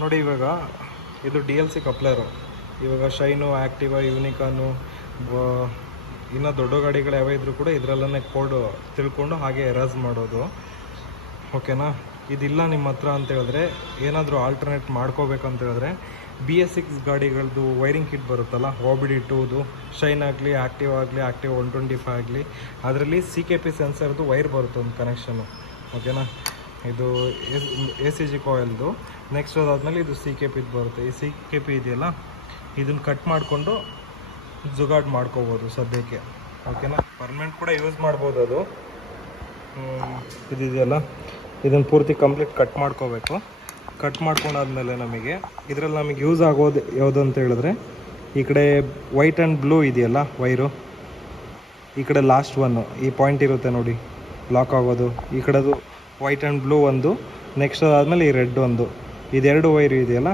ನೋಡಿ ಇವಾಗ ಇದು DLC ಕಪ್ಲರು. ಇವಾಗ ಶೈನು, ಆ್ಯಕ್ಟಿವಾ, ಯೂನಿಕಾನು, ಇನ್ನು ದೊಡ್ಡ ಗಾಡಿಗಳು ಯಾವ ಇದ್ರೂ ಕೂಡ ಇದರಲ್ಲೇ ಕೋಡ್ ತಿಳ್ಕೊಂಡು ಹಾಗೆ ಎರೇಸ್ ಮಾಡೋದು. ಓಕೆನಾ. ಇದಿಲ್ಲ ನಿಮ್ಮ ಹತ್ರ ಅಂತ ಹೇಳಿದ್ರೆ ಏನಾದರೂ ಆಲ್ಟರ್ನೇಟ್ ಮಾಡ್ಕೋಬೇಕಂತ ಹೇಳಿದ್ರೆ BS6 ಗಾಡಿಗಳದ್ದು ವೈರಿಂಗ್ ಕಿಟ್ ಬರುತ್ತಲ್ಲ, OBD2ದು, ಶೈನ್ ಆಗಲಿ, ಆ್ಯಕ್ಟಿವ್ ಆಗಲಿ, ಆ್ಯಕ್ಟಿವ್ 125 ಆಗಲಿ, ಅದರಲ್ಲಿ CKP ಸೆನ್ಸರ್ದು ವೈರ್ ಬರುತ್ತೆ ಒಂದು ಕನೆಕ್ಷನು. ಓಕೆನಾ. ಇದು ACG ಕಾಯಿಲ್ದು. ನೆಕ್ಸ್ಟ್ ಅದಾದಮೇಲೆ ಇದು CKPದು ಬರುತ್ತೆ. ಈ CKP ಇದೆಯಲ್ಲ, ಇದನ್ನು ಕಟ್ ಮಾಡಿಕೊಂಡು ಜುಗಾಡ್ ಮಾಡ್ಕೋಬೋದು ಸದ್ಯಕ್ಕೆ. ಓಕೆನಾ. ಪರ್ಮನೆಂಟ್ ಕೂಡ ಯೂಸ್ ಮಾಡ್ಬೋದು. ಅದು ಇದೆಯಲ್ಲ, ಇದನ್ನು ಪೂರ್ತಿ ಕಂಪ್ಲೀಟ್ ಕಟ್ ಮಾಡ್ಕೋಬೇಕು. ಕಟ್ ಮಾಡ್ಕೊಂಡಾದ್ಮೇಲೆ ಇದರಲ್ಲಿ ನಮಗೆ ಯೂಸ್ ಆಗೋದು ಯಾವುದು ಅಂತ ಹೇಳಿದ್ರೆ, ಈ ಕಡೆ ವೈಟ್ ಆ್ಯಂಡ್ ಬ್ಲೂ ಇದೆಯಲ್ಲ ವೈರು, ಈ ಕಡೆ ಲಾಸ್ಟ್ ಒನ್ನು ಈ ಪಾಯಿಂಟ್ ಇರುತ್ತೆ ನೋಡಿ ಲಾಕ್ ಆಗೋದು, ಈ ಕಡೆದು ವೈಟ್ ಆ್ಯಂಡ್ ಬ್ಲೂ ಒಂದು, ನೆಕ್ಸ್ಟ್ ಅದಾದಮೇಲೆ ಈ ರೆಡ್ ಒಂದು, ಇದೆರಡು ವೈರು ಇದೆಯಲ್ಲ,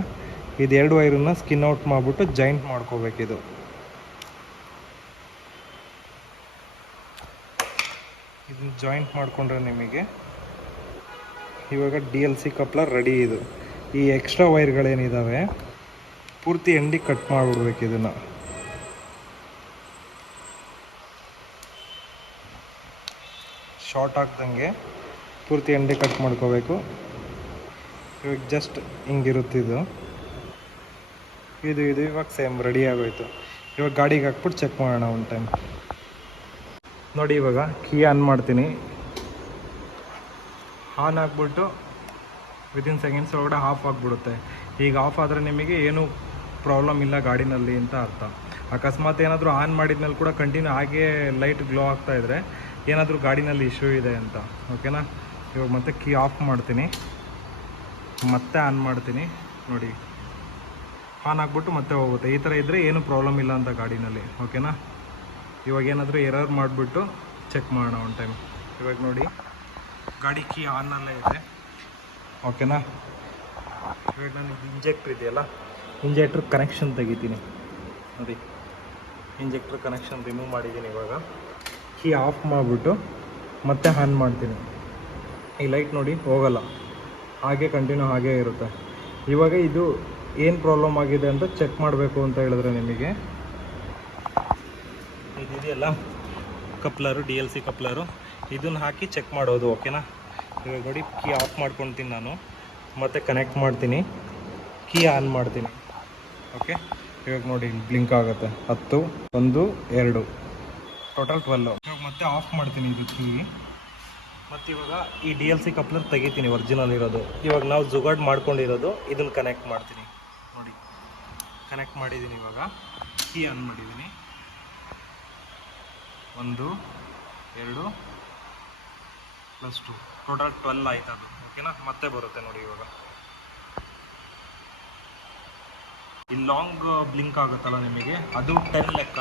ಇದೆರಡು ವೈರನ್ನ ಸ್ಕಿನ್ ಔಟ್ ಮಾಡಿಬಿಟ್ಟು ಜಾಯಿಂಟ್ ಮಾಡ್ಕೋಬೇಕಿದು. ಇದನ್ನ ಜಾಯಿಂಟ್ ಮಾಡಿಕೊಂಡ್ರೆ ನಿಮಗೆ ಇವಾಗ DLC ಕಪ್ಲರ್ ರೆಡಿ. ಇದು ಈ ಎಕ್ಸ್ಟ್ರಾ ವೈರ್ಗಳೇನಿದ್ದಾವೆ ಪೂರ್ತಿ ಎಂಡಿಗೆ ಕಟ್ ಮಾಡಿಬಿಡ್ಬೇಕು. ಇದನ್ನು ಶಾರ್ಟ್ ಆಗ್ದಂಗೆ ಪೂರ್ತಿ ಎಂಡಿಗೆ ಕಟ್ ಮಾಡ್ಕೋಬೇಕು. ಇವಾಗ ಜಸ್ಟ್ ಹಿಂಗಿರುತ್ತಿದ್ದು ಇದು ಇವಾಗ ಸೇಮ್ ರೆಡಿ ಆಗೋಯ್ತು. ಇವಾಗ ಗಾಡಿಗೆ ಹಾಕ್ಬಿಟ್ಟು ಚೆಕ್ ಮಾಡೋಣ ಒಂದು ಟೈಮ್. ನೋಡಿ ಇವಾಗ ಕೀ ಆನ್ ಮಾಡ್ತೀನಿ. ಆನ್ ಆಗಿಬಿಟ್ಟು ವಿತಿನ್ ಸೆಕೆಂಡ್ಸ್ ಒಳಗಡೆ ಆಫ್ ಆಗಿಬಿಡುತ್ತೆ. ಈಗ ಆಫ್ ಆದರೆ ನಿಮಗೆ ಏನೂ ಪ್ರಾಬ್ಲಮ್ ಇಲ್ಲ ಗಾಡಿನಲ್ಲಿ ಅಂತ ಅರ್ಥ. ಅಕಸ್ಮಾತ್ ಏನಾದರೂ ಆನ್ ಮಾಡಿದ್ಮೇಲೆ ಕೂಡ ಕಂಟಿನ್ಯೂ ಹಾಗೇ ಲೈಟ್ ಗ್ಲೋ ಆಗ್ತಾಯಿದ್ರೆ ಏನಾದರೂ ಗಾಡಿನಲ್ಲಿ ಇಶ್ಯೂ ಇದೆ ಅಂತ. ಓಕೆನಾ. ಇವಾಗ ಮತ್ತೆ ಕೀ ಆಫ್ ಮಾಡ್ತೀನಿ, ಮತ್ತೆ ಆನ್ ಮಾಡ್ತೀನಿ. ನೋಡಿ ಆನ್ ಆಗಿಬಿಟ್ಟು ಮತ್ತೆ ಹೋಗುತ್ತೆ. ಈ ಥರ ಇದ್ದರೆ ಏನೂ ಪ್ರಾಬ್ಲಮ್ ಇಲ್ಲ ಅಂತ ಗಾಡಿನಲ್ಲಿ. ಓಕೆನಾ. ಇವಾಗ ಏನಾದರೂ ಎರರ್ ಮಾಡಿಬಿಟ್ಟು ಚೆಕ್ ಮಾಡೋಣ ಒಂದು ಟೈಮ್. ಇವಾಗ ನೋಡಿ ಗಾಡಿ ಕೀ ಆನಲ್ಲೇ ಇದೆ. ಓಕೆನಾ. ಇವಾಗ ನನಗೆ ಇಂಜೆಕ್ಟ್ರ್ ಇದೆಯಲ್ಲ, ಇಂಜೆಕ್ಟ್ರ್ ಕನೆಕ್ಷನ್ ತೆಗಿತೀನಿ. ನೋಡಿ ಇಂಜೆಕ್ಟ್ರ್ ಕನೆಕ್ಷನ್ ರಿಮೂವ್ ಮಾಡಿದ್ದೀನಿ. ಇವಾಗ ಕೀ ಆಫ್ ಮಾಡಿಬಿಟ್ಟು ಮತ್ತೆ ಆನ್ ಮಾಡ್ತೀನಿ. ಈ ಲೈಟ್ ನೋಡಿ ಹೋಗಲ್ಲ, ಹಾಗೆ ಕಂಟಿನ್ಯೂ ಹಾಗೇ ಇರುತ್ತೆ. ಇವಾಗ ಇದು ಏನು ಪ್ರಾಬ್ಲಮ್ ಆಗಿದೆ ಅಂತ ಚೆಕ್ ಮಾಡಬೇಕು ಅಂತ ಹೇಳಿದ್ರೆ ನಿಮಗೆ ಇದೆಯಲ್ಲ ಕಪ್ಲರು, DLC ಕಪ್ಲರು, ಇದನ್ನು ಹಾಕಿ ಚೆಕ್ ಮಾಡೋದು. ಓಕೆನಾ. ಇವಾಗ ನೋಡಿ ಕೀ ಆಫ್ ಮಾಡ್ಕೊತೀನಿ ನಾನು, ಮತ್ತೆ ಕನೆಕ್ಟ್ ಮಾಡ್ತೀನಿ, ಕೀ ಆನ್ ಮಾಡ್ತೀನಿ. ಓಕೆ. ಇವಾಗ ನೋಡಿ ಬ್ಲಿಂಕ್ ಆಗುತ್ತೆ. 10, 1, 2 ಟೋಟಲ್ 12. ಇವಾಗ ಮತ್ತೆ ಆಫ್ ಮಾಡ್ತೀನಿ ಇದು ಕೀ. ಮತ್ತು ಇವಾಗ ಈ DLC ಕಪ್ಲರ್ ತೆಗಿತೀನಿ, ಒರಿಜಿನಲ್ ಇರೋದು. ಇವಾಗ ನಾವು ಜುಗಾಡ್ ಮಾಡ್ಕೊಂಡಿರೋದು ಇದನ್ನು ಕನೆಕ್ಟ್ ಮಾಡ್ತೀನಿ. ನೋಡಿ ಕನೆಕ್ಟ್ ಮಾಡಿದ್ದೀನಿ. ಇವಾಗ ಕೀ ಆನ್ ಮಾಡಿದ್ದೀನಿ. 1, 2 + 2 ಟೋಟಲ್ 12 ಆಯ್ತು ಅದು. ಓಕೆನಾ. ಮತ್ತೆ ಬರುತ್ತೆ ನೋಡಿ ಇವಾಗ. ಈ ಲಾಂಗ್ ಬ್ಲಿಂಕ್ ಆಗುತ್ತಲ್ಲ ನಿಮಗೆ, ಅದು 10 ಲೆಕ್ಕ.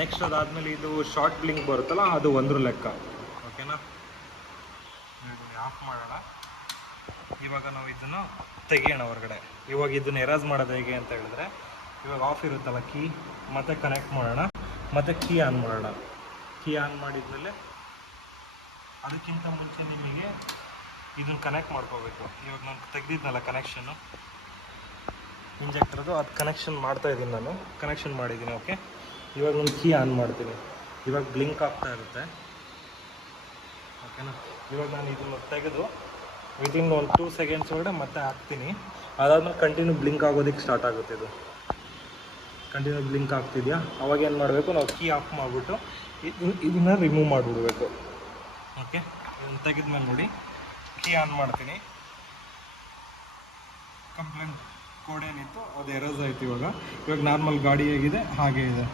ನೆಕ್ಸ್ಟ್ ಅದಾದಮೇಲೆ ಇದು ಶಾರ್ಟ್ ಬ್ಲಿಂಕ್ ಬರುತ್ತಲ್ಲ, ಅದು 1 ಲೆಕ್ಕ. ಓಕೆನಾ. ಆಫ್ ಮಾಡೋಣ. ಇವಾಗ ನಾವು ಇದನ್ನು ತೆಗಿಯೋಣ ಹೊರಗಡೆ. ಇವಾಗ ಇದನ್ನು ಎರೇಸ್ ಮಾಡೋದು ಹೇಗೆ ಅಂತ ಹೇಳಿದ್ರೆ, ಇವಾಗ ಆಫ್ ಇರುತ್ತಲ್ಲ ಕೀ, ಮತ್ತೆ ಕನೆಕ್ಟ್ ಮಾಡೋಣ, ಮತ್ತು ಕೀ ಆನ್ ಮಾಡೋಣ. ಕೀ ಆನ್ ಮಾಡಿದ್ಮೇಲೆ ಅದಕ್ಕಿಂತ ಮುಂಚೆ ನಿಮಗೆ ಇದನ್ನು ಕನೆಕ್ಟ್ ಮಾಡ್ಕೋಬೇಕು. ಇವಾಗ ನಾನು ತೆಗೆದಿದ್ನಲ್ಲ ಕನೆಕ್ಷನ್ನು ಇಂಜೆಕ್ಟ್ರದು, ಅದು ಕನೆಕ್ಷನ್ ಮಾಡ್ತಾಯಿದ್ದೀನಿ ನಾನು. ಕನೆಕ್ಷನ್ ಮಾಡಿದ್ದೀನಿ. ಓಕೆ. ಇವಾಗ ನಾನು ಕೀ ಆನ್ ಮಾಡ್ತೀನಿ. ಇವಾಗ ಬ್ಲಿಂಕ್ ಆಗ್ತಾ ಇರುತ್ತೆ. ಓಕೆನಾ. ಇವಾಗ ನಾನು ಇದನ್ನು ತೆಗೆದು ವಿತಿನ್ 1-2 ಸೆಕೆಂಡ್ಸ್ ಒಳಗಡೆ ಮತ್ತೆ ಹಾಕ್ತೀನಿ. ಅದಾದ್ಮೇಲೆ ಕಂಟಿನ್ಯೂ ಬ್ಲಿಂಕ್ ಆಗೋದಕ್ಕೆ ಸ್ಟಾರ್ಟ್ ಆಗುತ್ತೆ. ಇದು ಕಂಟಿನ್ಯೂ ಬ್ಲಿಂಕ್ ಆಗ್ತಿದೆಯಾ, ಅವಾಗ ಏನು ಮಾಡಬೇಕು, ನಾವು ಕೀ ಆಫ್ ಮಾಡಿಬಿಟ್ಟು ಇದನ್ನು ರಿಮೂವ್ ಮಾಡಿಬಿಡ್ಬೇಕು. ಓಕೆ. ಇದನ್ನು ತೆಗೆದ್ಮೇಲೆ ನೋಡಿ ಕೀ ಆನ್ ಮಾಡ್ತೀನಿ. ಕಂಪ್ಲೇಂಟ್ ಕೋಡ್ ಏನಿತ್ತು ಅದು ಎರೇಸ್ ಆಯಿತು. ಇವಾಗ ನಾರ್ಮಲ್ ಗಾಡಿ ಹೇಗಿದೆ ಹಾಗೇ ಇದೆ.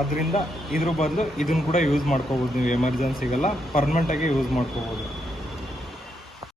ಅದರಿಂದ ಇದ್ರ ಬದಲು ಇದನ್ನು ಕೂಡ ಯೂಸ್ ಮಾಡ್ಕೋಬೋದು ನೀವು. ಎಮರ್ಜೆನ್ಸಿಗೆಲ್ಲ ಪರ್ಮನೆಂಟಾಗಿ ಯೂಸ್ ಮಾಡ್ಕೋಬೋದು.